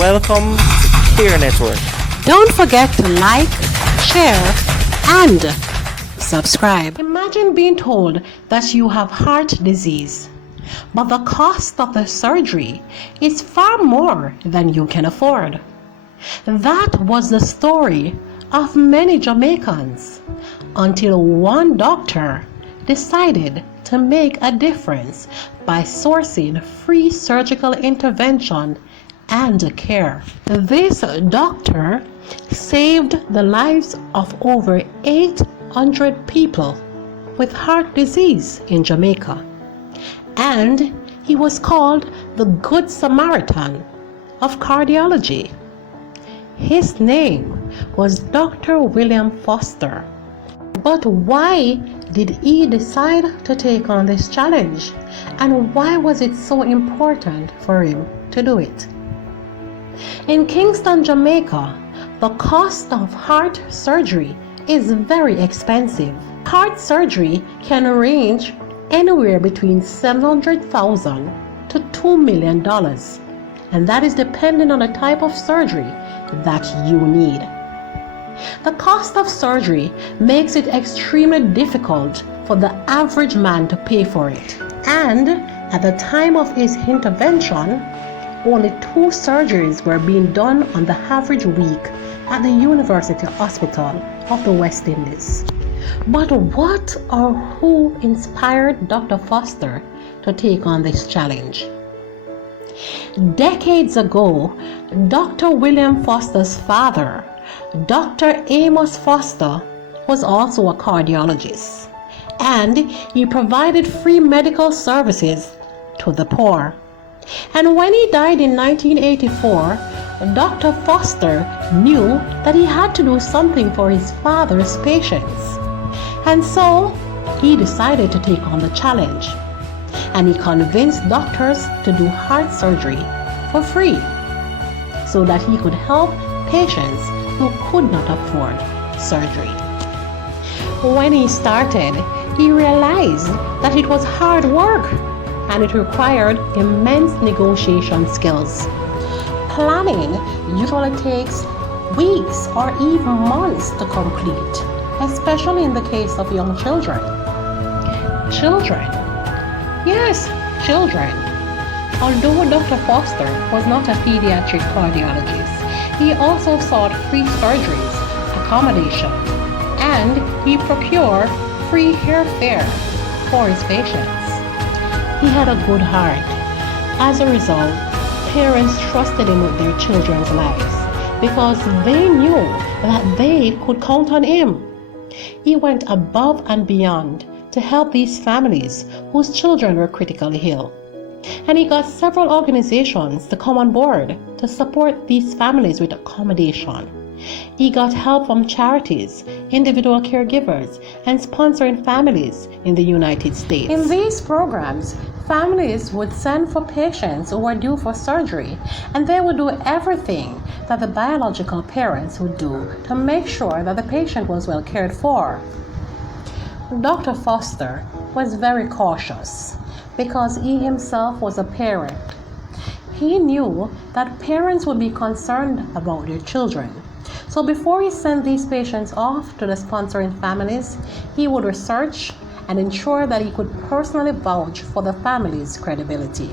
welcome to Care Network. Don't forget to like, share, and subscribe. Imagine being told that you have heart disease, but the cost of the surgery is far more than you can afford. That was the story of many Jamaicans until one doctor decided to make a difference by sourcing free surgical intervention and care. This doctor saved the lives of over 800 people with heart disease in Jamaica, and he was called the Good Samaritan of cardiology. His name was Dr. William Foster. But why did he decide to take on this challenge, and why was it so important for him to do it? In Kingston, Jamaica, the cost of heart surgery is very expensive. Heart surgery can range anywhere between $700,000 to $2 million, and that is depending on the type of surgery that you need. The cost of surgery makes it extremely difficult for the average man to pay for it. And at the time of his intervention, only 2 surgeries were being done on the average week at the University Hospital of the West Indies. But what or who inspired Dr. Foster to take on this challenge? Decades ago, Dr. William Foster's father, Dr. Amos Foster, was also a cardiologist, and he provided free medical services to the poor. And when he died in 1984, Dr. Foster knew that he had to do something for his father's patients. And so he decided to take on the challenge, and he convinced doctors to do heart surgery for free so that he could help patients who could not afford surgery. When he started, he realized that it was hard work and it required immense negotiation skills. Planning usually takes weeks or even months to complete, especially in the case of young children. Children. Yes, children. Although Dr. Foster was not a pediatric cardiologist, he also sought free surgeries, accommodation, and he procured free airfare for his patients. He had a good heart. As a result, parents trusted him with their children's lives because they knew that they could count on him. He went above and beyond to help these families whose children were critically ill. And he got several organizations to come on board to support these families with accommodation. He got help from charities, individual caregivers, and sponsoring families in the United States. In these programs, families would send for patients who were due for surgery, and they would do everything that the biological parents would do to make sure that the patient was well cared for. Dr. Foster was very cautious because he himself was a parent. He knew that parents would be concerned about their children. So before he sent these patients off to the sponsoring families, he would research and ensure that he could personally vouch for the family's credibility.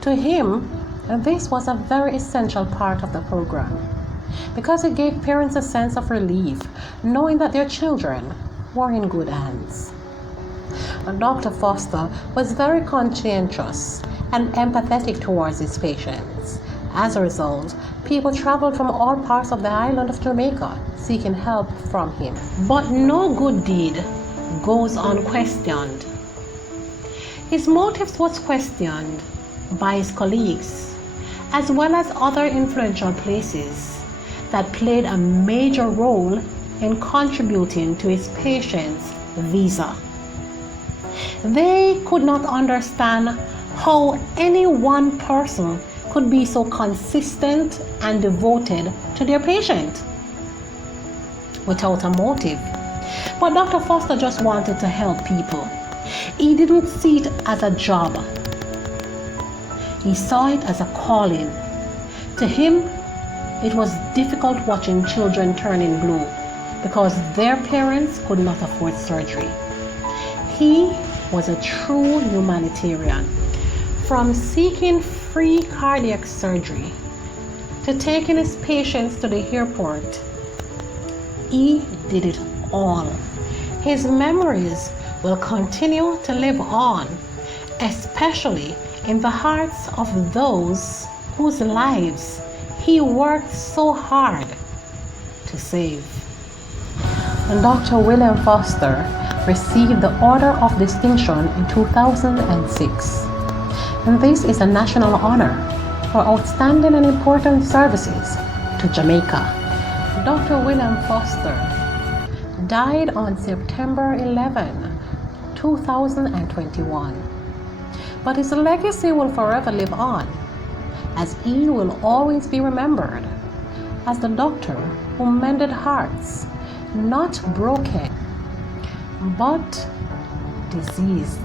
To him, this was a very essential part of the program because it gave parents a sense of relief knowing that their children were in good hands. Dr. Foster was very conscientious and empathetic towards his patients. As a result, people traveled from all parts of the island of Jamaica seeking help from him. But no good deed goes unquestioned. His motives was questioned by his colleagues, as well as other influential places that played a major role in contributing to his patients' visa. They could not understand how any one person could be so consistent and devoted to their patient without a motive. But Dr. Foster just wanted to help people. He didn't see it as a job. He saw it as a calling. To him, it was difficult watching children turning blue because their parents could not afford surgery. He was a true humanitarian. From seeking free cardiac surgery to taking his patients to the airport, he did it all. His memories will continue to live on, especially in the hearts of those whose lives he worked so hard to save. And Dr. William Foster received the Order of Distinction in 2006. And this is a national honor for outstanding and important services to Jamaica. Dr. William Foster died on September 11, 2021. But his legacy will forever live on, as he will always be remembered as the doctor who mended hearts, not broken, but diseased.